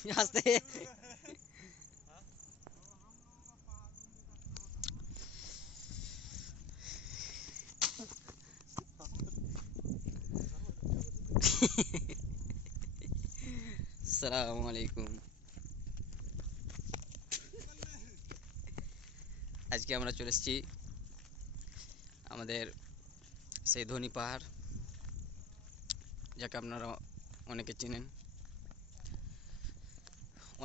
আস্তে আসসালামু আলাইকুম। আজকে আমরা চলে এসেছি আমাদের সেই ধনী পাহাড়, যাকে আপনারা অনেকে চেনেন।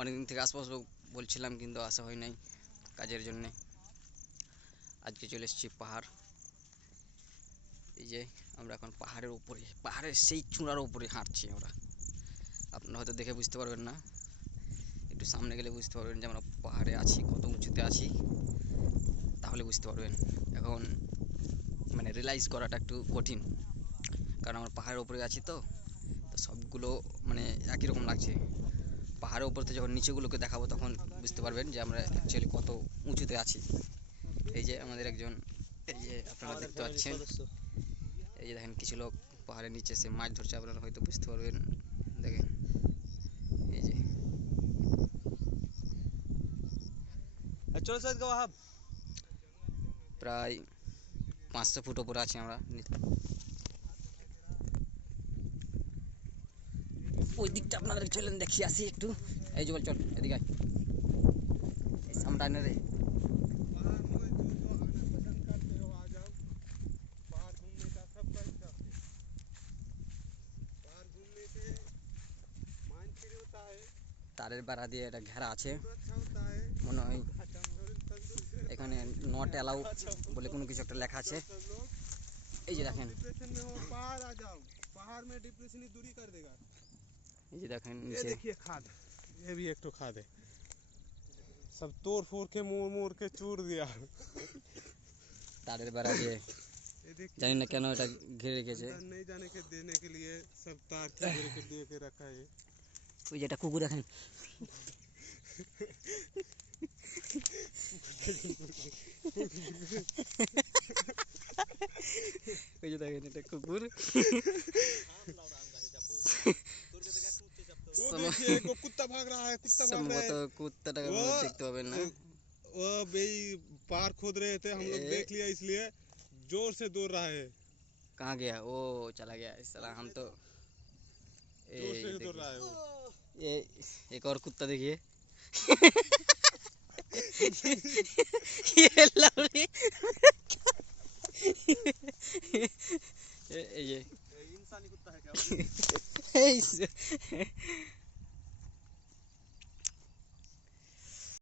অনেকদিন থেকে আসবো বলছিলাম, কিন্তু আসা হয় নাই কাজের জন্যে। আজকে চলে এসেছি পাহাড়। এই যে আমরা এখন পাহাড়ের উপরে, পাহাড়ের সেই চূড়ার উপরে হাঁটছি আমরা। আপনারা হয়তো দেখে বুঝতে পারবেন না, একটু সামনে গেলে বুঝতে পারবেন যে আমরা পাহাড়ে আছি, কত উঁচুতে আছি, তাহলে বুঝতে পারবেন। এখন মানে রিয়েলাইজ করাটা একটু কঠিন, কারণ আমরা পাহাড়ের উপরে আছি, তো সবগুলো মানে একই রকম লাগছে। পাহাড়ের উপর থেকে যখন নিচেগুলোকে দেখাবো তখন বুঝতে পারবেন যে আমরা অ্যাকচুয়ালি কত উঁচুতে আছি। এই যে আমাদের একজন, এই যে আপনারা দেখতে পাচ্ছেন, এই যে দেখেন কিছু লোক পাহাড়ের নিচে এসে মাছ ধরছে, আপনারা হয়তো বুঝতে পারবেন। দেখেন এই যে প্রায় 500 ফুট উপরে আছি আমরা। ওই দিকটা আপনাদের চলেন দেখি আসি একটু। এই যে বল, চল এদিকে আয়, সামটা এনে রে। তারের বেড়া দিয়ে এটা ঘেরা আছে, মনে হয় এখানে নট অ্যালাউ বলে কোনো কিছু একটা লেখা আছে। এই যে দেখেন, এই যে দেখেন নিচে खाद, ये भी एक तो खाद है, सब तोड़ फोड़ के मोड़ मोड़ के चूर दिया। তারের বেড়া দিয়ে জানি না কেন এটা ঘিরে রেখেছে। नहीं जाने के देने के लिए सब तार की घेरे के दे के रखा है। ওই যেটা কুকুর দেখেন, ওই যে দেখেন এটা কুকুর। वो कुत्ता भाग रहा है, कुत्ता भाग रहा সম্ভবত है। কুত্তাটাকে দেখতে पाবেন ना। वो भाई पार खोद रहे थे, हम लोग देख लिया, इसलिए जोर से दौड़ रहा है। कहाँ गया? वो चला गया साला। हम तो जोर से दौड़ रहा है वो। ये एक और कुत्ता देखिए। ये लवली ये इंसानी कुत्ता है क्या?